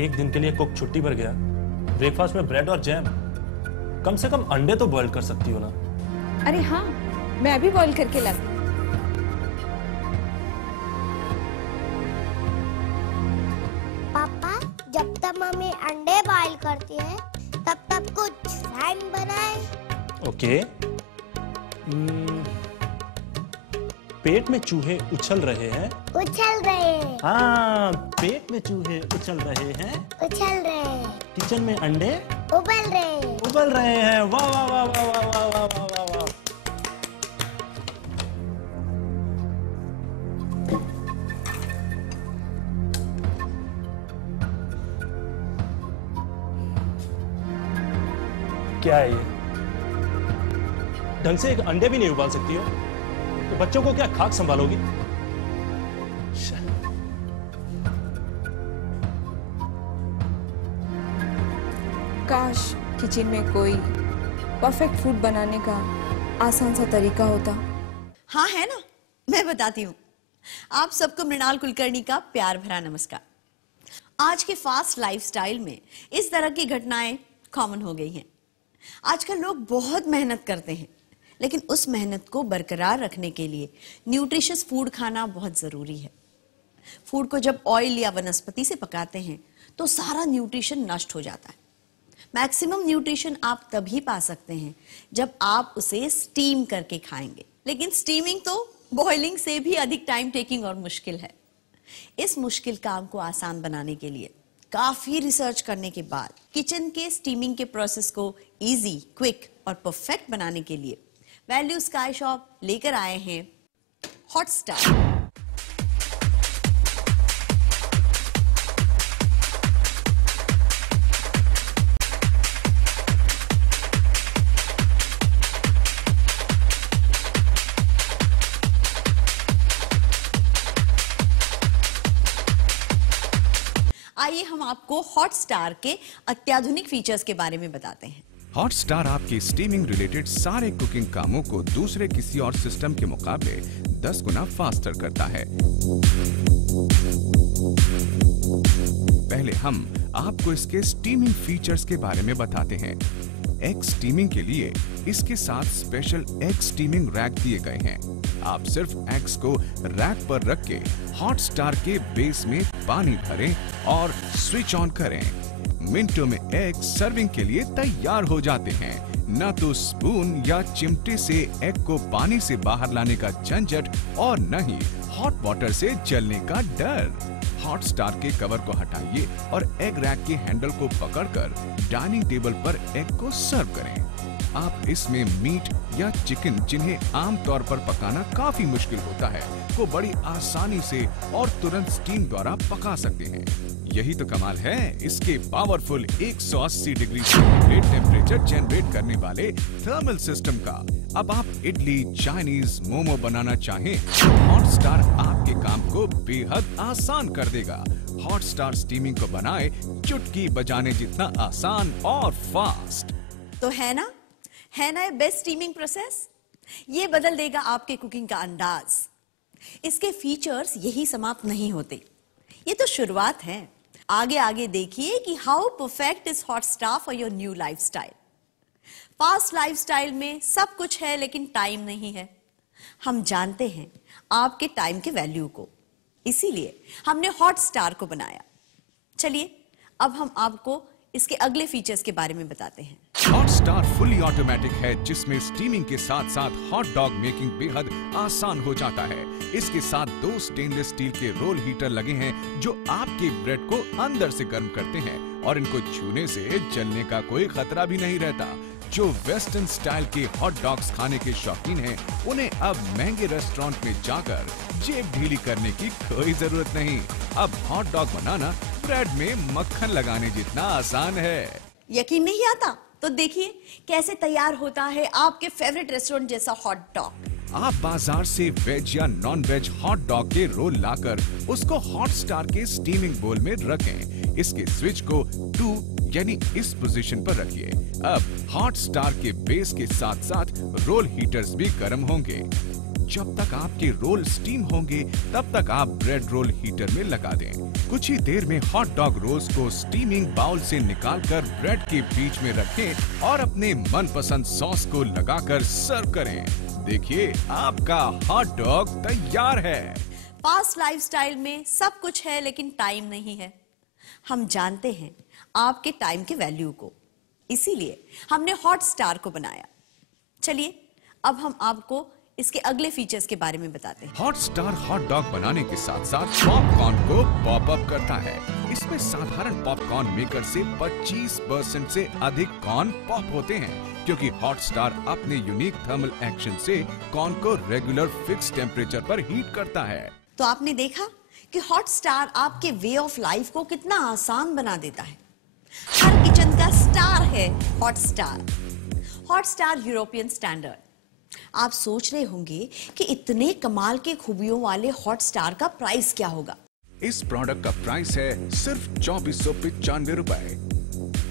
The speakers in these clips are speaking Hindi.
एक दिन के लिए कुक छुट्टी पर गया, ब्रेकफास्ट में ब्रेड और जैम, कम से कम अंडे तो बॉईल कर सकती हो ना। अरे हाँ, मैं अभी बॉईल करके लाती। पापा, जब तक मम्मी अंडे बॉईल करती है तब तक कुछ स्नैक बनाए। ओके। पेट में चूहे उछल रहे हैं। उछल रहे हैं। हाँ, पेट में चूहे उछल रहे हैं। उछल रहे हैं। किचन में अंडे उबल रहे हैं। उबल रहे हैं। वाह वाह वाह वाह वाह वाह वाह वाह वाह वाह। क्या है ये? ढंग से एक अंडे भी नहीं उबाल सकती हो तो बच्चों को क्या खाक संभालोगी? काश किचन में कोई परफेक्ट फूड बनाने का आसान सा तरीका होता। हाँ है ना, मैं बताती हूँ। आप सबको मृणाल कुलकर्णी का प्यार भरा नमस्कार। आज के फास्ट लाइफस्टाइल में इस तरह की घटनाएं कॉमन हो गई हैं। आजकल लोग बहुत मेहनत करते हैं, लेकिन उस मेहनत को बरकरार रखने के लिए न्यूट्रिशियस फूड खाना बहुत जरूरी है। फूड को जब ऑयल या वनस्पति से पकाते हैं तो सारा न्यूट्रिशन नष्ट हो जाता है। मैक्सिमम न्यूट्रिशन आप तभी पा सकते हैं जब आप उसे स्टीम करके खाएंगे, लेकिन स्टीमिंग तो बॉइलिंग से भी अधिक टाइम टेकिंग और मुश्किल है। इस मुश्किल काम को आसान बनाने के लिए काफी रिसर्च करने के बाद किचन के स्टीमिंग के प्रोसेस को इजी, क्विक और परफेक्ट बनाने के लिए वैल्यू स्काई शॉप लेकर आए हैं हॉट स्टार। आइए हम आपको हॉट स्टार के अत्याधुनिक फीचर्स के बारे में बताते हैं। हॉट स्टार आपके स्टीमिंग रिलेटेड सारे कुकिंग कामों को दूसरे किसी और सिस्टम के मुकाबले 10 गुना फास्टर करता है। पहले हम आपको इसके स्टीमिंग फीचर्स के बारे में बताते हैं। एग स्टीमिंग के लिए इसके साथ स्पेशल एग स्टीमिंग रैक दिए गए हैं। आप सिर्फ एग्स को रैक पर रख के हॉट स्टार के बेस में पानी भरें और स्विच ऑन करें। मिनटों में एग सर्विंग के लिए तैयार हो जाते हैं। न तो स्पून या चिमटे से एग को पानी से बाहर लाने का झंझट और न ही हॉट वाटर से जलने का डर। हॉट स्टार के कवर को हटाइए और एग रैक के हैंडल को पकड़कर डाइनिंग टेबल पर एग को सर्व करें। आप इसमें मीट या चिकन, जिन्हें आमतौर पर पकाना काफी मुश्किल होता है, को बड़ी आसानी से और तुरंत स्टीम द्वारा पका सकते हैं। यही तो कमाल है इसके powerful 180 degree centigrade temperature generate करने वाले थर्मल सिस्टम का। अब आप इडली, चाइनीज, मोमो बनाना चाहें, हॉट स्टार आपके काम को बेहद आसान कर देगा। हॉट स्टार स्टीमिंग को बनाए चुटकी बजाने जितना आसान और फास्ट। तो है ना ये बेस्ट स्टीमिंग प्रोसेस। ये बदल देगा आपके कुकिंग का अंदाज। इसके फीचर्स यही समाप्त नहीं होते, ये तो शुरुआत है। आगे आगे देखिए कि how perfect is hot star for your new lifestyle. Fast lifestyle में सब कुछ है लेकिन टाइम नहीं है। हम जानते हैं आपके टाइम के वैल्यू को, इसीलिए हमने हॉट स्टार को बनाया। चलिए अब हम आपको इसके अगले फीचर्स के बारे में बताते हैं। हॉट स्टार फुली ऑटोमेटिक है, जिसमें स्टीमिंग के साथ साथ हॉट डॉग मेकिंग बेहद आसान हो जाता है। इसके साथ 2 स्टेनलेस स्टील के रोल हीटर लगे हैं जो आपके ब्रेड को अंदर से गर्म करते हैं और इनको छूने से जलने का कोई खतरा भी नहीं रहता। जो वेस्टर्न स्टाइल के हॉट डॉग्स खाने के शौकीन हैं, उन्हें अब महंगे रेस्टोरेंट में जाकर जेब ढीली करने की कोई जरूरत नहीं। अब हॉट डॉग बनाना ब्रेड में मक्खन लगाने जितना आसान है। यकीन नहीं आता? तो देखिए कैसे तैयार होता है आपके फेवरेट रेस्टोरेंट जैसा हॉट डॉग। आप बाजार से वेज या नॉन वेज हॉट डॉग के रोल लाकर उसको हॉट स्टार के स्टीमिंग बोल में रखें। इसके स्विच को 2 यानी इस पोजीशन पर रखिए। अब हॉट स्टार के बेस के साथ साथ रोल हीटर्स भी गर्म होंगे। जब तक आपके रोल स्टीम होंगे तब तक आप ब्रेड रोल हीटर में लगा दें। कुछ ही देर में हॉट डॉग रोल्स को स्टीमिंग बाउल से निकालकर ब्रेड के बीच में रखें और अपने मनपसंद सॉस को लगाकर सर्व करें। देखिए, आपका हॉट डॉग तैयार है। फास्ट लाइफस्टाइल में सब कुछ है लेकिन टाइम नहीं है। हम जानते हैं आपके टाइम के वैल्यू को, इसीलिए हमने हॉट स्टार को बनाया। चलिए अब हम आपको इसके अगले फीचर्स के बारे में बताते हैं। हॉट स्टार हॉट डॉग बनाने के साथ साथ पॉपकॉर्न को पॉप अप करता है। इसमें साधारण पॉपकॉर्न मेकर से 25% से अधिक कॉर्न पॉप होते हैं, क्योंकि हॉट स्टार अपने यूनिक थर्मल एक्शन से कॉर्न को रेगुलर फिक्स टेम्परेचर पर हीट करता है। तो आपने देखा कि हॉट स्टार आपके वे ऑफ लाइफ को कितना आसान बना देता है। हर किचन का स्टार है hot star. Hot star European standard. आप सोच रहे होंगे कि इतने कमाल के खूबियों वाले हॉट स्टार का प्राइस क्या होगा। इस प्रोडक्ट का प्राइस है सिर्फ 2495 रुपए।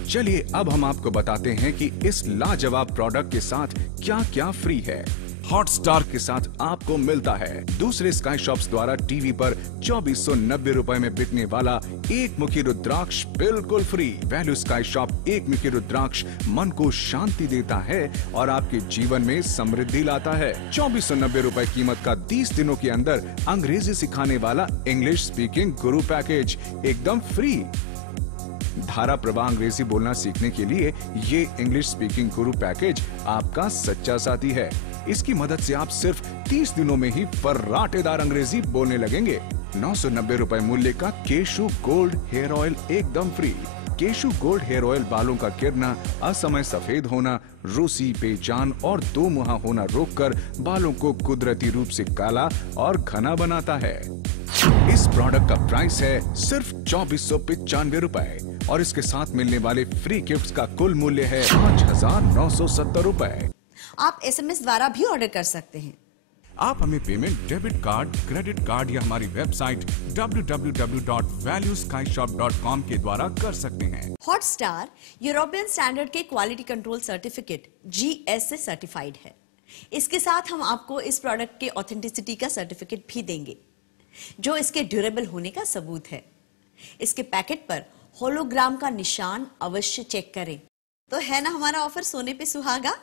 चलिए अब हम आपको बताते हैं कि इस लाजवाब प्रोडक्ट के साथ क्या क्या फ्री है। हॉट स्टार के साथ आपको मिलता है दूसरे स्काई शॉप्स द्वारा टीवी पर 2490 रुपए में बिकने वाला एक मुखी रुद्राक्ष बिल्कुल फ्री। वैल्यू स्काई शॉप एक मुखी रुद्राक्ष मन को शांति देता है और आपके जीवन में समृद्धि लाता है। 2490 रुपए कीमत का 30 दिनों के अंदर अंग्रेजी सिखाने वाला इंग्लिश स्पीकिंग गुरु पैकेज एकदम फ्री। धारा प्रवाह अंग्रेजी बोलना सीखने के लिए ये इंग्लिश स्पीकिंग गुरु पैकेज आपका सच्चा साथी है। इसकी मदद से आप सिर्फ 30 दिनों में ही फर्राटेदार अंग्रेजी बोलने लगेंगे। 990 रुपए मूल्य का केशु गोल्ड हेयर ऑयल एकदम free. Keshu gold hair oil बालों का गिरना, असमय सफेद होना, रूसी, बेजान और दो मुहा होना रोककर बालों को कुदरती रूप से काला और घना बनाता है। इस प्रोडक्ट का प्राइस है सिर्फ 2495 रुपए और इसके साथ मिलने वाले फ्री गिफ्ट्स का कुल मूल्य है 5970 रुपए। आप SMS द्वारा भी ऑर्डर कर सकते हैं। आप हमें payment debit card, credit card या हमारी वेबसाइट www.valueskyshop.com के द्वारा कर सकते हैं। हॉट स्टार यूरोपियन स्टैंडर्ड के क्वालिटी कंट्रोल सर्टिफिकेट GS से सर्टिफाइड है। इसके साथ हम आपको इस प्रोडक्ट के ऑथेंटिसिटी का सर्टिफिकेट भी देंगे, जो इसके ड्यूरेबल होने का सबूत है। इसके पैकेट पर होलोग्राम का निशान अवश्य चेक करें। तो है ना हमारा ऑफर सोने पे सुहागा।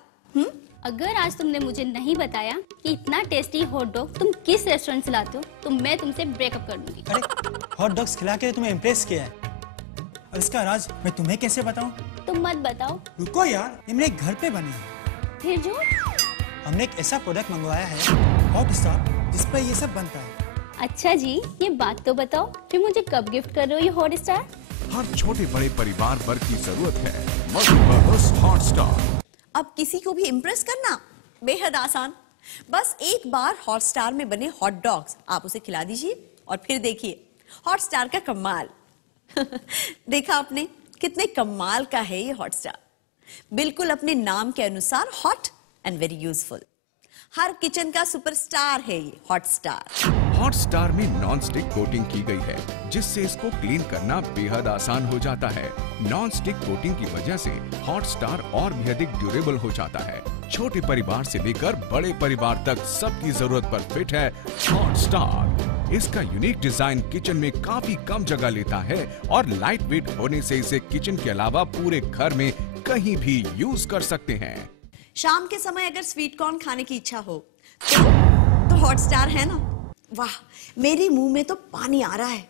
अगर आज तुमने मुझे नहीं बताया कि इतना टेस्टी हॉट डॉग तुम किस रेस्टोरेंट से लाते हो तो मैं तुमसे ब्रेकअप कर दूंगी। अरे हॉट डॉग्स खिला के तुम्हें इम्प्रेस किया है और इसका राज मैं तुम्हें कैसे बताऊं? तुम मत बताओ। रुको यार, ये मेरे घर पे बने हैं। फिर जो हमने एक ऐसा प्रोडक्ट मंगवाया है हॉट स्टार जिस पर ये सब बनता है। अच्छा जी, ये बात तो बताओ फिर मुझे कब गिफ्ट कर रहे हो ये हॉट स्टार? हर छोटे बड़े परिवार वर्ग की जरूरत है मल्टीपर्पज हॉट स्टार। अब किसी को भी इम्प्रेस करना बेहद आसान। बस एक बार हॉट स्टार में बने हॉट डॉग्स आप उसे खिला दीजिए और फिर देखिए हॉट स्टार का कमाल। देखा आपने कितने कमाल का है ये हॉट स्टार। बिल्कुल अपने नाम के अनुसार hot and very useful. Her kitchen का सुपरस्टार है ये हॉट स्टार। हॉट स्टार में नॉन स्टिक कोटिंग की गई है, जिससे इसको क्लीन करना बेहद आसान हो जाता है। नॉन स्टिक कोटिंग की वजह से हॉट स्टार और भी अधिक ड्यूरेबल हो जाता है। छोटे परिवार से लेकर बड़े परिवार तक सबकी जरूरत पर फिट है हॉट स्टार। इसका यूनिक डिजाइन किचन में काफी कम जगह लेता है और लाइट वेट होने से इसे किचन के अलावा पूरे घर में कहीं भी यूज कर सकते हैं। शाम के समय अगर स्वीट कॉर्न खाने की इच्छा हो तो हॉट स्टार है ना। वाह, मेरे मुंह में तो पानी आ रहा है।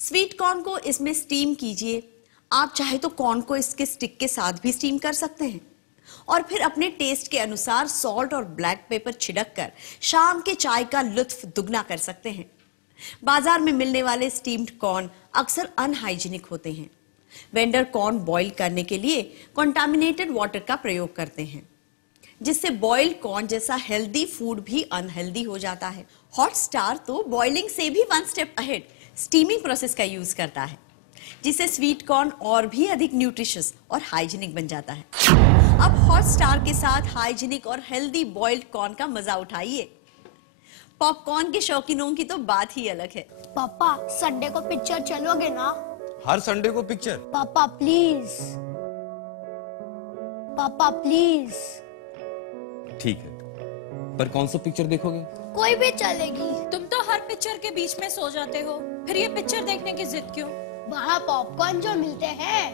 स्वीट कॉर्न को इसमें स्टीम कीजिए। आप चाहे तो कॉर्न को इसके स्टिक के साथ भी स्टीम कर सकते हैं और फिर अपने टेस्ट के अनुसार सॉल्ट और ब्लैक पेपर छिड़क कर शाम के चाय का लुत्फ दुगना कर सकते हैं। बाजार में मिलने वाले स्टीम्ड कॉर्न अक्सर अनहाइजीनिक होते हैं। वेंडर कॉर्न बॉईल करने के लिए कंटामिनेटेड वाटर का प्रयोग करते हैं, जिससे बॉइल्ड कॉर्न जैसा हेल्दी फूड भी अनहेल्दी हो जाता है। हॉट स्टार तो बॉइलिंग से भी one step ahead steaming process का यूज करता है, जिससे स्वीट कॉर्न और भी अधिक न्यूट्रिशियस और हाइजीनिक बन जाता है। अब हॉट स्टार के साथ हाइजीनिक और हेल्दी बॉइल्ड कॉर्न का मजा उठाइए। पॉपकॉर्न के शौकीनों की तो बात ही अलग है। पापा संडे को पिक्चर चलोगे ना? हर संडे को पिक्चर? पापा प्लीज, पापा प्लीज। ठीक है, पर कौन सा पिक्चर देखोगे? कोई भी चलेगी। तुम तो हर पिक्चर के बीच में सो जाते हो, फिर ये पिक्चर देखने की जिद क्यों? वहाँ पॉपकॉर्न जो मिलते हैं।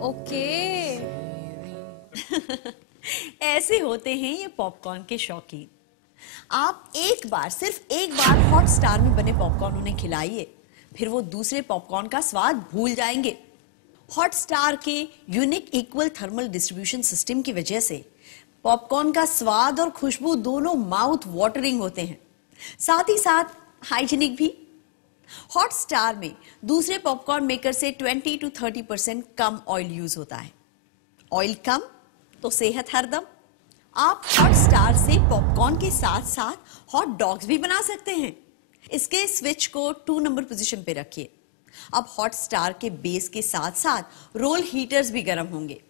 ओके। ऐसे होते हैं ये पॉपकॉर्न के शौकीन। आप एक बार, सिर्फ एक बार हॉट स्टार में बने पॉपकॉर्न उन्हें खिलाइए, फिर वो दूसरे पॉपकॉर्न का स्वाद भूल जाएंगे। हॉट स्टार के unique equal thermal distribution system की वजह से पॉपकॉर्न का स्वाद और खुशबू दोनों माउथ वाटरिंग होते हैं, साथ ही साथ हाइजीनिक भी। हॉट स्टार में दूसरे पॉपकॉर्न मेकर से 20 to 30% कम ऑयल यूज होता है। ऑयल कम तो सेहत हरदम। आप हॉट स्टार से पॉपकॉर्न के साथ साथ हॉट डॉग्स भी बना सकते हैं। इसके स्विच को 2 नंबर पोजीशन पे रखिए। अब हॉट स्टार के बेस के साथ साथ रोल हीटर्स भी गर्म होंगे।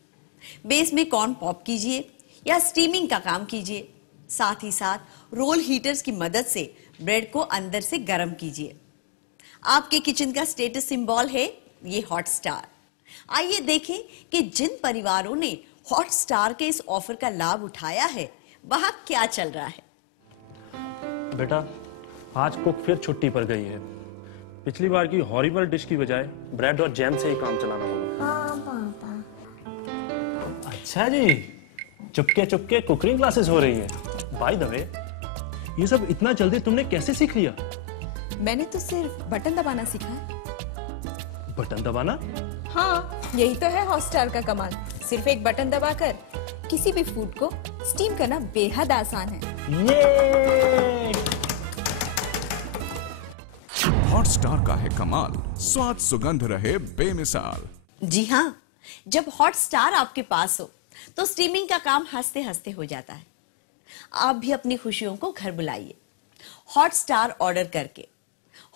बेस में कॉर्न पॉप कीजिए या स्टीमिंग का काम कीजिए। साथ ही साथ रोल हीटर्स की मदद से ब्रेड को अंदर से गर्म कीजिए। आपके किचन का स्टेटस सिंबल है ये हॉट स्टार। आइए देखें कि जिन परिवारों ने हॉट स्टार के इस ऑफर का लाभ उठाया है वहां क्या चल रहा है। बेटा, आज कुक फिर छुट्टी पर गई है। पिछली बार की हॉरिबल डिश की बजाय ब्रेड और जैम से ही काम चलाना होगा। हाँ पापा। अच्छा जी, चुपके चुपके कुकिंग क्लासेस हो रही है। बाय द वे, ये सब इतना जल्दी तुमने कैसे सीख लिया? मैंने तो सिर्फ बटन दबाना सीखा है। बटन दबाना? हाँ, यही तो है हॉटस्टार का कमाल। सिर्फ एक बटन दबाकर किसी भी फूड को स्टीम करना बेहद आसान है। ये! हॉटस्टार का है कमाल, स्वाद सुगंध रहे बेमिसाल। जी हाँ, जब हॉट स्टार आपके पास हो तो स्टीमिंग का काम हंसते हंसते हो जाता है। आप भी अपनी खुशियों को घर बुलाइए हॉट स्टार ऑर्डर करके।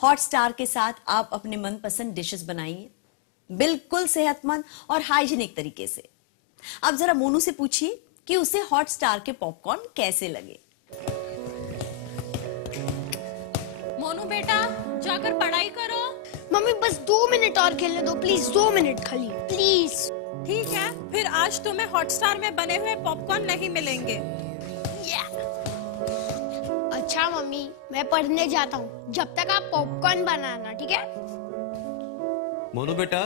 हॉट स्टार के साथ आप अपने मनपसंद डिशेस बनाइए, बिल्कुल सेहतमंद और हाइजीनिक तरीके से। अब जरा मोनू से पूछिए कि उसे हॉट स्टार के पॉपकॉर्न कैसे लगे। मोनू बेटा, जाकर पढ़ाई करो। मम्मी बस 2 मिनट और खेलने दो प्लीज, 2 मिनट खाली प्लीज। ठीक है, फिर आज तुम्हें हॉटस्टार में बने हुए पॉपकॉर्न नहीं मिलेंगे। अच्छा मम्मी, मैं पढ़ने जाता हूँ, जब तक आप पॉपकॉर्न बनाना, ठीक है? मोनू बेटा,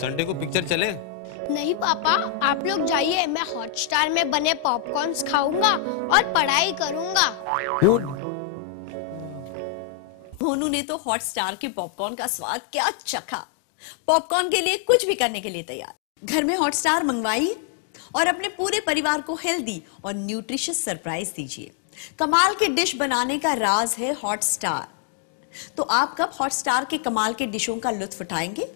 संडे को पिक्चर चले? नहीं पापा, आप लोग जाइए, मैं हॉटस्टार में बने पॉपकॉर्न्स खाऊंगा और पढ़ाई करूंगा। मोनू ने तो हॉट स्टार के पॉपकॉर्न का स्वाद क्या चखा। पॉपकॉर्न के लिए कुछ भी करने के लिए तैयार। घर में हॉट स्टार मंगवाइए और अपने पूरे परिवार को हेल्दी और न्यूट्रिशियस सरप्राइज दीजिए। कमाल की डिश बनाने का राज है हॉट स्टार। तो आप कब हॉट स्टार के कमाल के डिशों का लुत्फ उठाएंगे?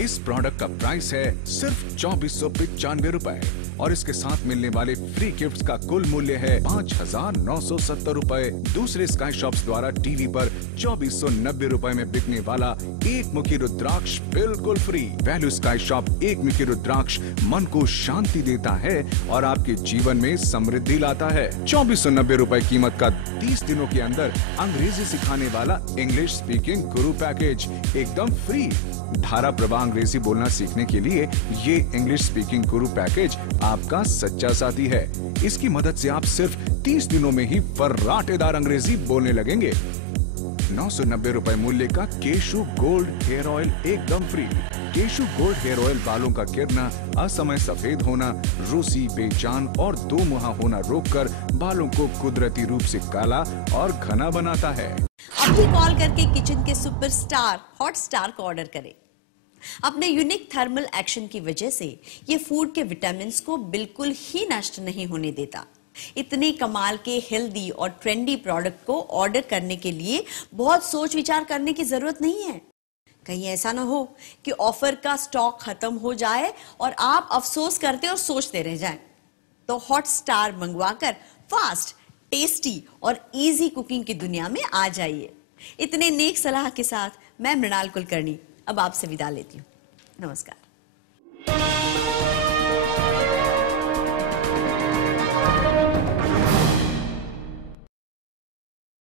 इस प्रोडक्ट का प्राइस है सिर्फ 2495 रुपए और इसके साथ मिलने वाले फ्री गिफ्ट्स का कुल मूल्य है 5970 रुपए। दूसरे स्काई शॉप्स द्वारा टीवी पर 2490 रुपए में बिकने वाला एक मुखी रुद्राक्ष बिल्कुल फ्री। वैल्यू स्काई शॉप एक मुखी रुद्राक्ष मन को शांति देता है और आपके जीवन में समृद्धि लाता है। 2490 रुपए कीमत का 30 दिनों के अंदर अंग्रेजी सिखाने वाला इंग्लिश स्पीकिंग गुरु पैकेज एकदम फ्री। धारा प्रवाह अंग्रेजी बोलना सीखने के लिए ये इंग्लिश स्पीकिंग गुरु पैकेज आपका सच्चा साथी है। इसकी मदद से आप सिर्फ 30 दिनों में ही फर्राटेदार अंग्रेजी बोलने लगेंगे। 990 रुपए मूल्य का केशु गोल्ड हेयर ऑयल एकदम free. Keshu gold hair oil बालों का गिरना, असमय सफेद होना, रूसी, बेजान और 2 मुहा होना रोककर बालों को कुदरती रूप से काला और घना बनाता है। अभी कॉल करके किचन के सुपरस्टार हॉट स्टार को ऑर्डर करें। अपने यूनिक थर्मल एक्शन की वजह से ये फूड के विटामिन्स को बिल्कुल ही नष्ट नहीं होने देता। इतने कमाल के हेल्दी और ट्रेंडी प्रोडक्ट को ऑर्डर करने के लिए बहुत सोच विचार करने की जरूरत नहीं है। कहीं ऐसा ना हो कि ऑफर का स्टॉक खत्म हो जाए और आप अफसोस करते और सोचते रह जाएं। तो हॉट स्टार मंगवाकर फास्ट, टेस्टी और इजी कुकिंग की दुनिया में आ जाइए। इतने नेक सलाह के साथ मैं मृणाल कुलकर्णी अब आपसे विदा लेती हूँ। नमस्कार।